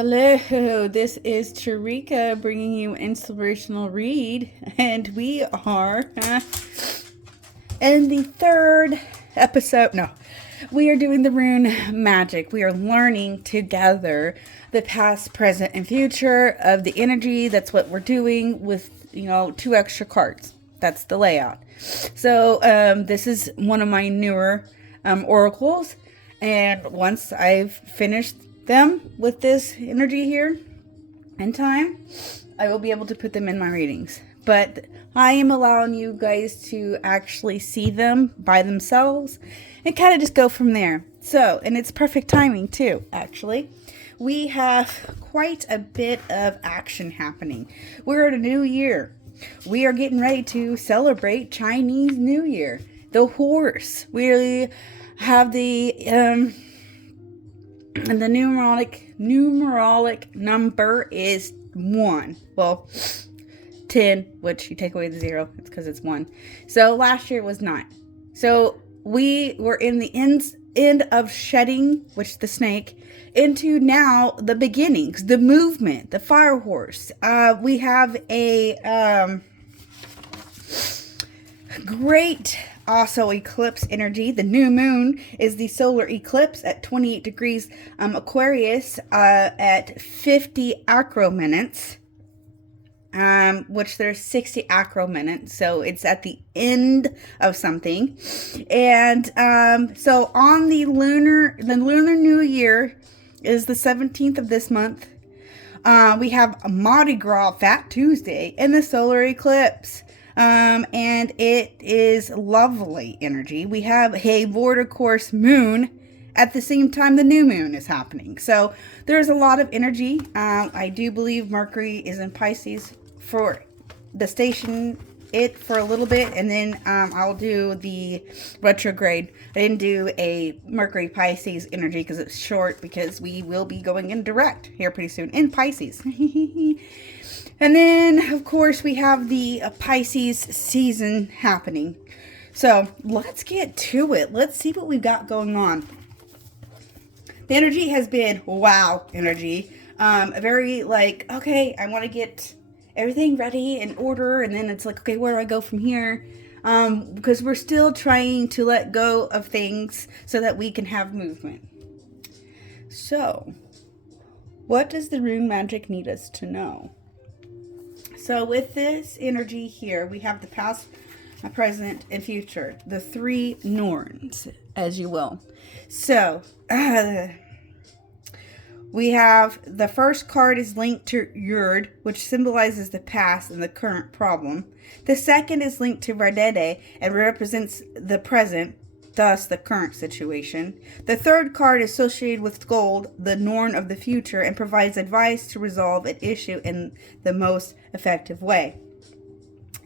Hello, this is Charika bringing you inspirational read, and we are in the third episode. No, we are doing the rune magic. We are learning together the past, present, and future of the energy. That's what we're doing with, two extra cards. That's the layout. So this is one of my newer oracles, and once I've finished them with this energy here and time, I will be able to put them in my readings. But I am allowing you guys to actually see them by themselves and kind of just go from there. So, and it's perfect timing too, actually. We have quite a bit of action happening. We're in a new year. We are getting ready to celebrate Chinese New Year. The horse. We have the and the numerologic number is 1. Well, 10, which you take away the 0, it's because it's 1. So last year was 9. So we were in the end of shedding, which the snake, into now the beginnings, the movement, the fire horse. We have a great also eclipse energy. The new moon is the solar eclipse at 28 degrees Aquarius at 50 acro minutes, which there's 60 acro minutes, so it's at the end of something. And so on the lunar new year is the 17th of this month. We have a Mardi Gras Fat Tuesday and the solar eclipse. And it is lovely energy. We have a vorticourse moon at the same time the new moon is happening. So there's a lot of energy. I do believe Mercury is in Pisces for the station for a little bit, and then I'll do the retrograde. I didn't do a Mercury Pisces energy because it's short, because we will be going in direct here pretty soon in Pisces. And then, of course, we have the Pisces season happening. So let's get to it. Let's see what we've got going on. The energy has been wow energy. Very like, okay, I want to get everything ready in order. And then it's like, okay, where do I go from here? Because we're still trying to let go of things so that we can have movement. So what does the rune magic need us to know? So with this energy here, we have the past, present, and future. The 3 Norns, as you will. So, we have the first card is linked to Yurd, which symbolizes the past and the current problem. The second is linked to Radede and represents the present, thus the current situation. The third card is associated with gold, the Norn of the future, and provides advice to resolve an issue in the most effective way.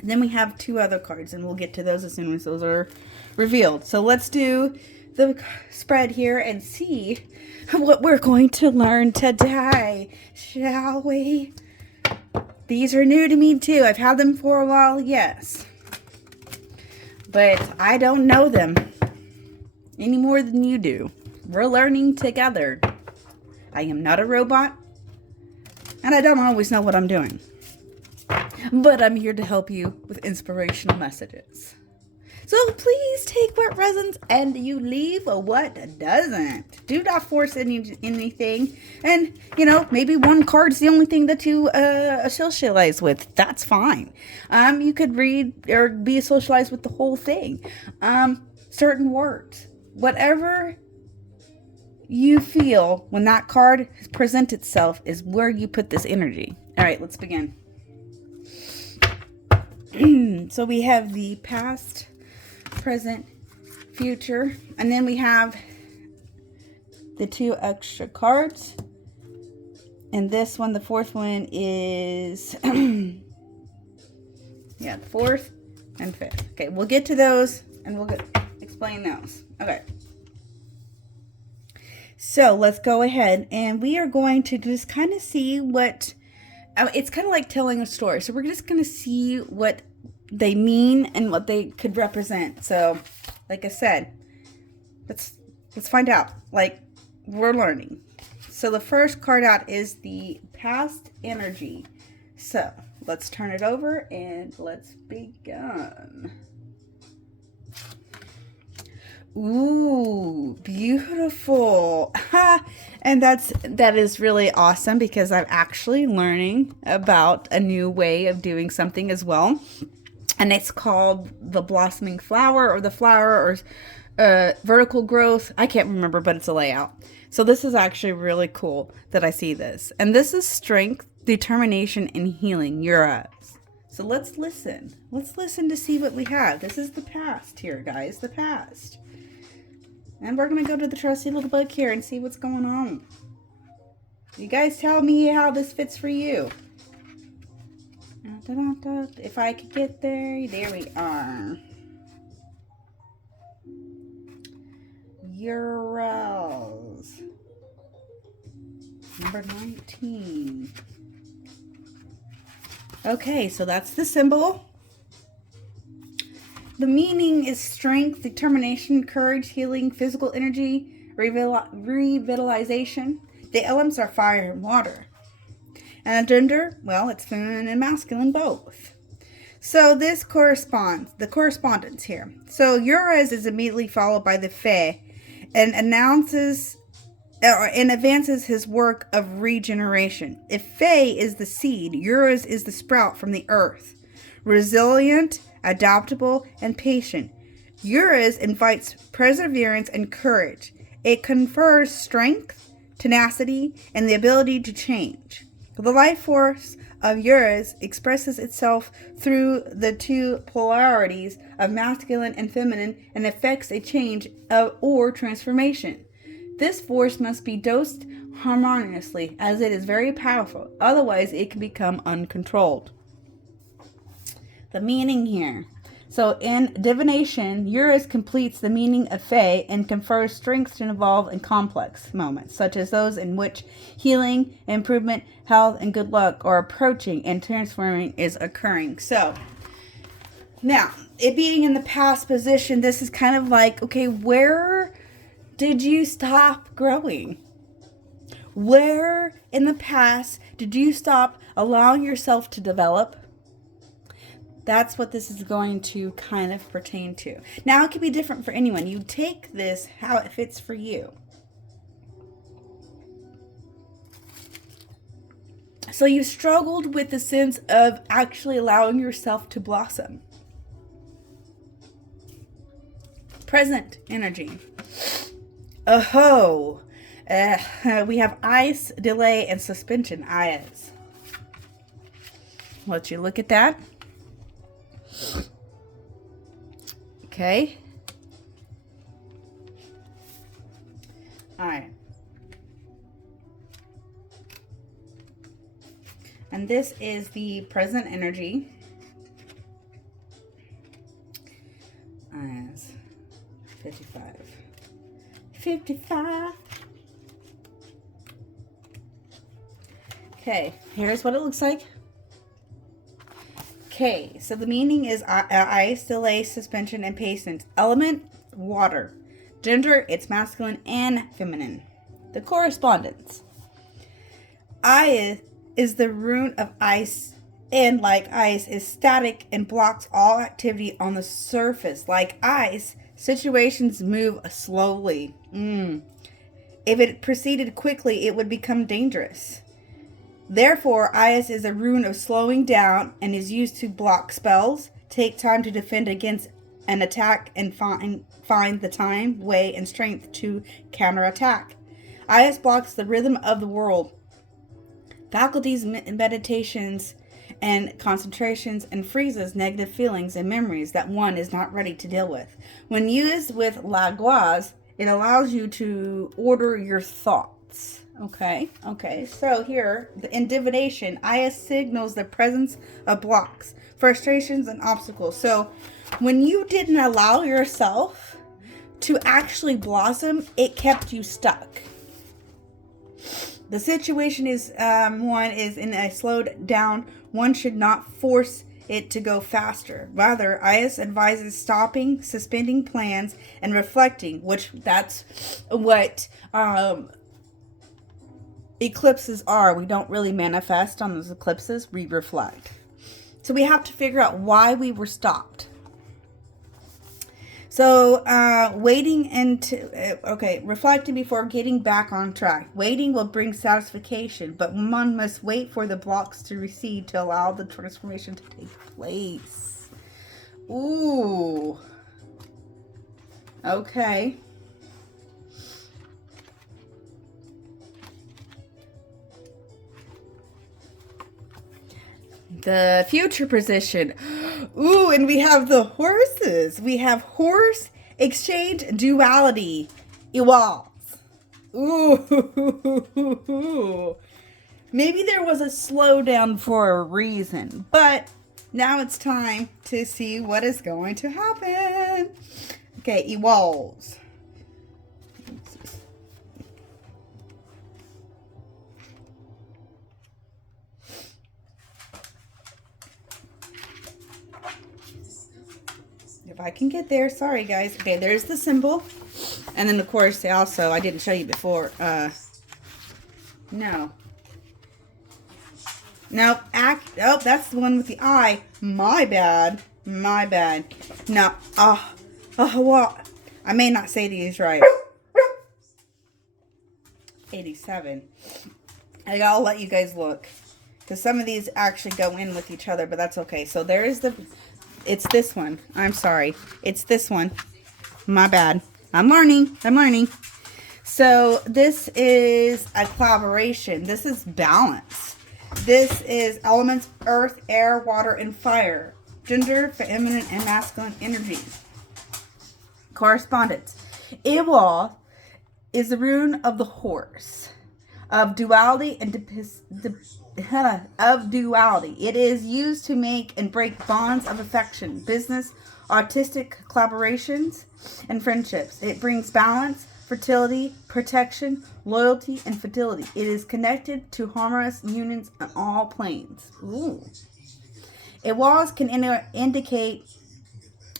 And then we have 2 other cards, and we'll get to those as soon as those are revealed. So let's do the spread here and see what we're going to learn today, shall we? These are new to me too. I've had them for a while, yes, but I don't know them any more than you do. We're learning together. I am not a robot, and I don't always know what I'm doing, but I'm here to help you with inspirational messages. So please take what resonates and you leave what doesn't. Do not force anything. And, maybe one card's the only thing that you socialize with. That's fine. You could read or be socialized with the whole thing. Certain words. Whatever you feel when that card presents itself is where you put this energy. All right, let's begin. So we have the past, present, future, and then we have the 2 extra cards. And this one, the 4th one is the 4th and 5th. Okay, we'll get to those and we'll explain those. Okay. So let's go ahead, and we are going to just kind of see what it's kind of like telling a story. So we're just going to see what they mean and what they could represent. So, like I said, let's find out. Like, we're learning. So the first card out is the past energy. So let's turn it over and let's begin. Ooh, beautiful. And that is really awesome because I'm actually learning about a new way of doing something as well. And it's called the blossoming flower, or the flower, or vertical growth. I can't remember, but it's a layout. So this is actually really cool that I see this. And this is strength, determination, and healing. Yours. So let's listen. Let's listen to see what we have. This is the past here, guys. The past. And we're going to go to the trusty little book here and see what's going on. You guys tell me how this fits for you. If I could get there. There we are. Urals. Number 19. Okay, so that's the symbol. The meaning is strength, determination, courage, healing, physical energy, revitalization. The elements are fire and water. And gender, well, it's feminine and masculine both. So this corresponds, the correspondence here. So Ures is immediately followed by the Fae and advances his work of regeneration. If Fae is the seed, Ures is the sprout from the earth. Resilient, adaptable, and patient. Ures invites perseverance and courage. It confers strength, tenacity, and the ability to change. The life force of Ures expresses itself through the two polarities of masculine and feminine and affects a change or transformation. This force must be dosed harmoniously, as it is very powerful. Otherwise, it can become uncontrolled. The meaning here. So in divination, Ures completes the meaning of Fae and confers strength to evolve in complex moments, such as those in which healing, improvement, health, and good luck are approaching and transforming is occurring. So now, it being in the past position, this is kind of like, okay, where did you stop growing? Where in the past did you stop allowing yourself to develop? That's what this is going to kind of pertain to. Now, it could be different for anyone. You take this how it fits for you. So you struggled with the sense of actually allowing yourself to blossom. Present energy. Oh, we have ice, delay, and suspension. Ice. Let you look at that. Okay. All right. And this is the present energy. As 55. 55. Okay, here's what it looks like. Okay, so the meaning is ice, delay, suspension, and patience. Element, water. Gender, it's masculine and feminine. The correspondence. Ice is the rune of ice, and like ice is static and blocks all activity on the surface. Like ice, situations move slowly. If it proceeded quickly, it would become dangerous. Therefore, ice is a rune of slowing down and is used to block spells, take time to defend against an attack, and find the time, way, and strength to counterattack. Ice blocks the rhythm of the world, faculties, meditations, and concentrations, and freezes negative feelings and memories that one is not ready to deal with. When used with laguaz, it allows you to order your thoughts. Okay. So here, in divination, ice signals the presence of blocks, frustrations, and obstacles. So when you didn't allow yourself to actually blossom, it kept you stuck. The situation is, one is in a slowed down. One should not force it to go faster. Rather, IS advises stopping, suspending plans, and reflecting, which that's what eclipses are. We don't really manifest on those eclipses, we reflect. So we have to figure out why we were stopped. So, reflecting before getting back on track. Waiting will bring satisfaction, but one must wait for the blocks to recede to allow the transformation to take place. Ooh. Okay. The future position. Ooh, and we have the horses. We have horse exchange duality evolves. Ooh. Maybe there was a slowdown for a reason, but now it's time to see what is going to happen. Okay, evolves. If I can get there. Sorry, guys. Okay, there's the symbol. And then, of course, I didn't show you before. No. Nope. Oh, that's the one with the eye. My bad. No. Well, I may not say these right. 87. I'll let you guys look. Because some of these actually go in with each other, but that's okay. So there is it's this one. I'm sorry. It's this one. My bad. I'm learning. So this is a collaboration. This is balance. This is elements: earth, air, water, and fire. Gender, feminine, and masculine energies. Correspondence. Iwal is the rune of the horse, of duality and of duality. It is used to make and break bonds of affection, business, artistic collaborations, and friendships. It brings balance, fertility, protection, loyalty, and fidelity. It is connected to harmonious unions on all planes. Ooh. Iwals can indicate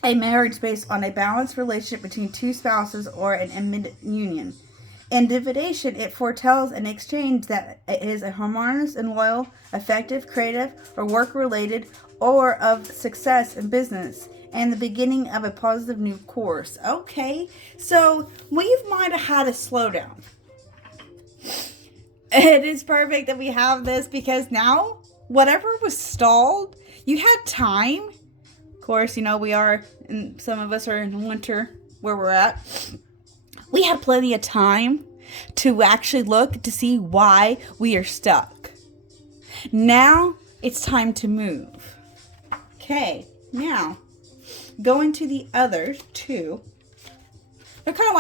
a marriage based on a balanced relationship between two spouses or an imminent union. In divination, it foretells an exchange that is a harmonious and loyal, effective, creative, or work-related, or of success in business, and the beginning of a positive new course. Okay, so we might have had a slowdown. It is perfect that we have this because now, whatever was stalled, you had time. Of course, we are, and some of us are in winter where we're at. We had plenty of time to actually look to see why we are stuck. Now it's time to move. Okay, now going to the other two. They're kind of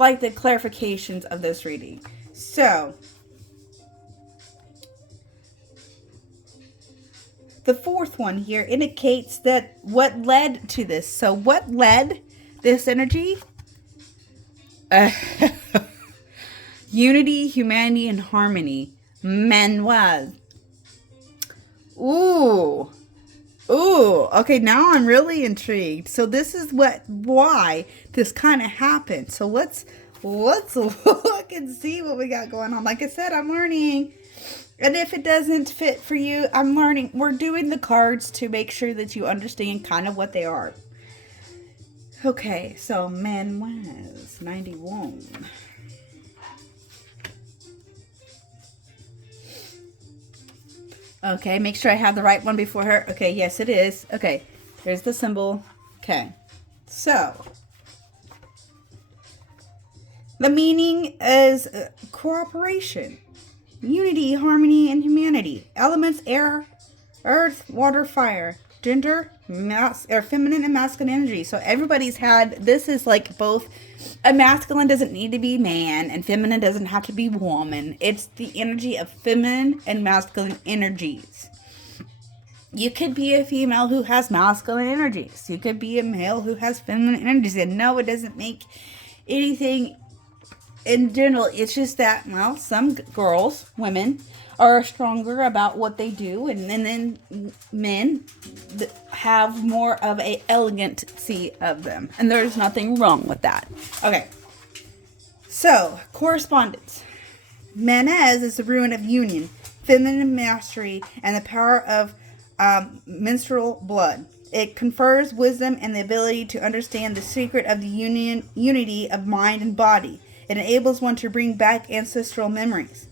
like the clarifications of this reading. So the fourth one here indicates that what led to this. So what led this energy? Unity, humanity, and harmony. Manuel. Ooh. Okay, now I'm really intrigued. So this is why this kind of happened. So let's look and see what we got going on. Like I said, I'm learning. And if it doesn't fit for you, I'm learning. We're doing the cards to make sure that you understand kind of what they are. Okay, so Manuel's 91. Okay, make sure I have the right one before her. Okay, yes, it is. Okay, here's the symbol. Okay, so the meaning is cooperation, unity, harmony, and humanity. Elements: air, earth, water, fire. Gender, feminine and masculine energy. So everybody's had, this is like both, a masculine doesn't need to be man and feminine doesn't have to be woman. It's the energy of feminine and masculine energies. You could be a female who has masculine energies. You could be a male who has feminine energies. And no, it doesn't make anything in general. It's just that, well, some girls, women, are stronger about what they do, and then men have more of a elegancy of them, and there's nothing wrong with that. Okay, so correspondence. Manez is the rune of union, feminine mastery, and the power of menstrual blood. It confers wisdom and the ability to understand the secret of the unity of mind and body. It enables one to bring back ancestral memories.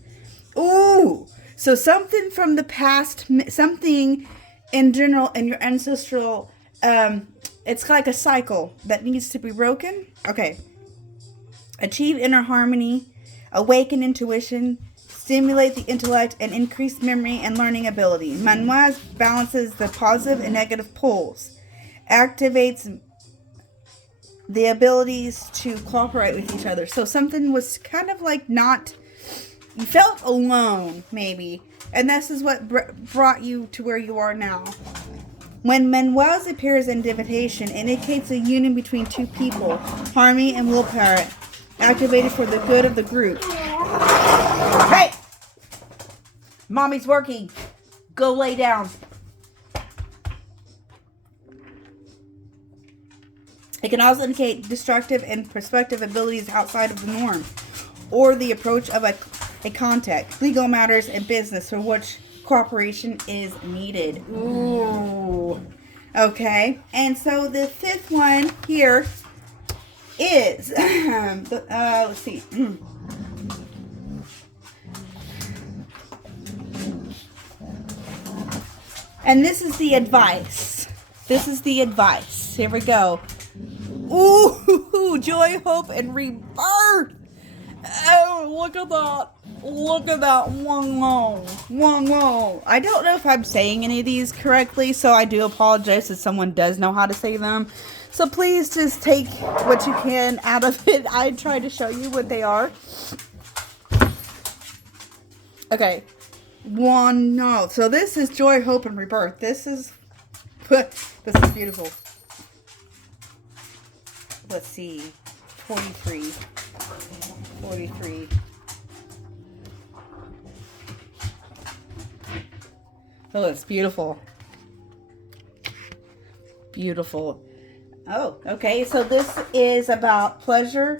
Ooh! So something from the past, something in general in your ancestral, it's like a cycle that needs to be broken. Okay. Achieve inner harmony, awaken intuition, stimulate the intellect, and increase memory and learning ability. Manwaz balances the positive and negative poles, activates the abilities to cooperate with each other. So something was kind of like not, you felt alone, maybe. And this is what brought you to where you are now. When Manwaz appears in divination, it indicates a union between two people, harmony and willpower, activated for the good of the group. Hey! Mommy's working. Go lay down. It can also indicate destructive and prospective abilities outside of the norm, or the approach of a contact, legal matters, and business for which cooperation is needed. Ooh. Okay. And so the fifth one here is, let's see. And this is the advice. This is the advice. Here we go. Ooh, joy, hope, and rebirth. Oh, look at that. Look at that. Whoa. I don't know if I'm saying any of these correctly, so I do apologize if someone does know how to say them. So please just take what you can out of it. I try to show you what they are. Okay. No. So this is joy, hope, and rebirth. This is beautiful. Let's see. 43. Oh, it's beautiful. Beautiful. Oh, okay. So this is about pleasure,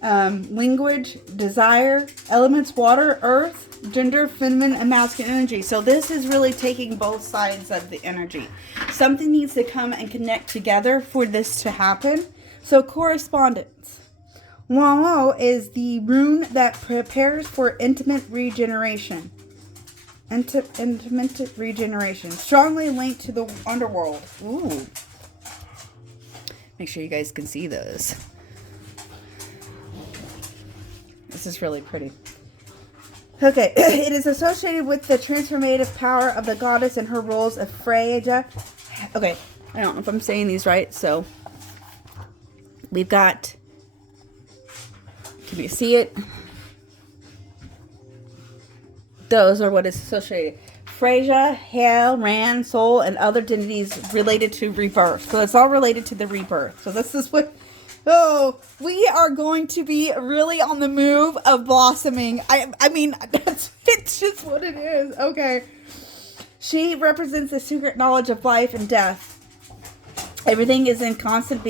language, desire, elements, water, earth, gender, feminine, and masculine energy. So this is really taking both sides of the energy. Something needs to come and connect together for this to happen. So correspondence. Wao is the rune that prepares for intimate regeneration. Intimate regeneration. Strongly linked to the underworld. Ooh. Make sure you guys can see those. This is really pretty. Okay, it is associated with the transformative power of the goddess and her roles of Freya. Okay, I don't know if I'm saying these right, so we've got, can you see it? Those are what is associated. Freya, Hel, Ran, Soul, and other divinities related to rebirth. So it's all related to the rebirth. So this is what, we are going to be really on the move of blossoming. I mean, it's just what it is. Okay. She represents the secret knowledge of life and death. Everything is in constant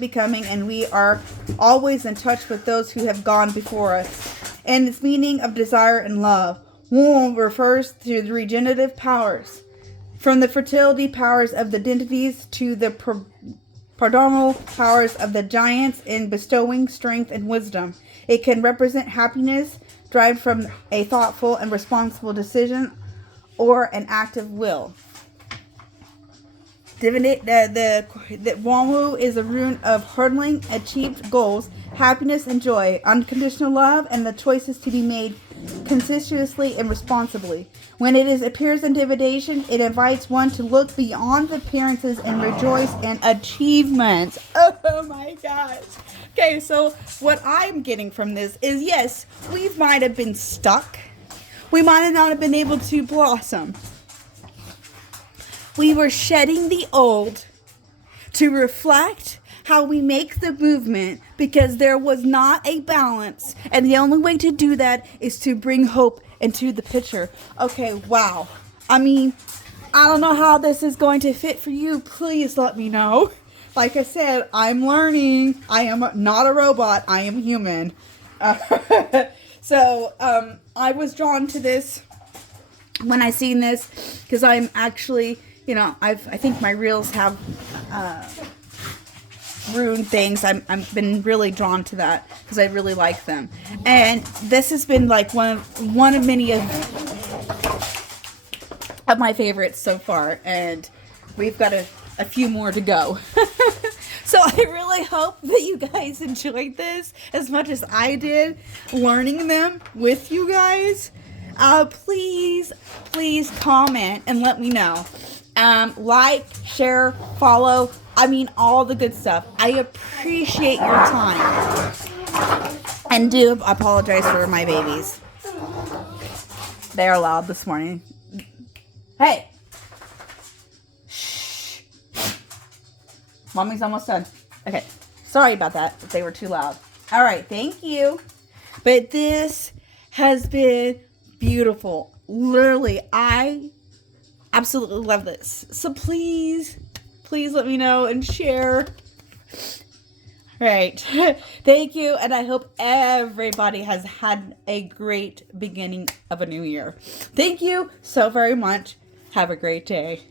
becoming, and we are always in touch with those who have gone before us. And its meaning of desire and love. Womb refers to the regenerative powers, from the fertility powers of the deities to the pardonal powers of the giants in bestowing strength and wisdom. It can represent happiness derived from a thoughtful and responsible decision or an active will. The Wanwu is a rune of hurdling achieved goals, happiness and joy, unconditional love, and the choices to be made conscientiously and responsibly. When it appears in divination, it invites one to look beyond the appearances and rejoice in achievements. Oh my gosh. Okay, so what I'm getting from this is, yes, we might have been stuck. We might not have been able to blossom. We were shedding the old to reflect how we make the movement, because there was not a balance. And the only way to do that is to bring hope into the picture. Okay, wow. I mean, I don't know how this is going to fit for you. Please let me know. Like I said, I'm learning. I am not a robot. I am human. So, I was drawn to this when I seen this, because I'm actually, you know, I think my reels have, Rune things. I've been really drawn to that because I really like them. And this has been like one of many of my favorites so far, and we've got a few more to go. So I really hope that you guys enjoyed this as much as I did learning them with you guys. Please comment and let me know. Like, share, follow. I mean, all the good stuff. I appreciate your time. And do apologize for my babies. They are loud this morning. Hey! Shh. Mommy's almost done. Okay. Sorry about that, if they were too loud. Alright, thank you. But this has been beautiful. Literally, I absolutely love this. So please let me know and share. Alright. Thank you, and I hope everybody has had a great beginning of a new year. Thank you so very much. Have a great day.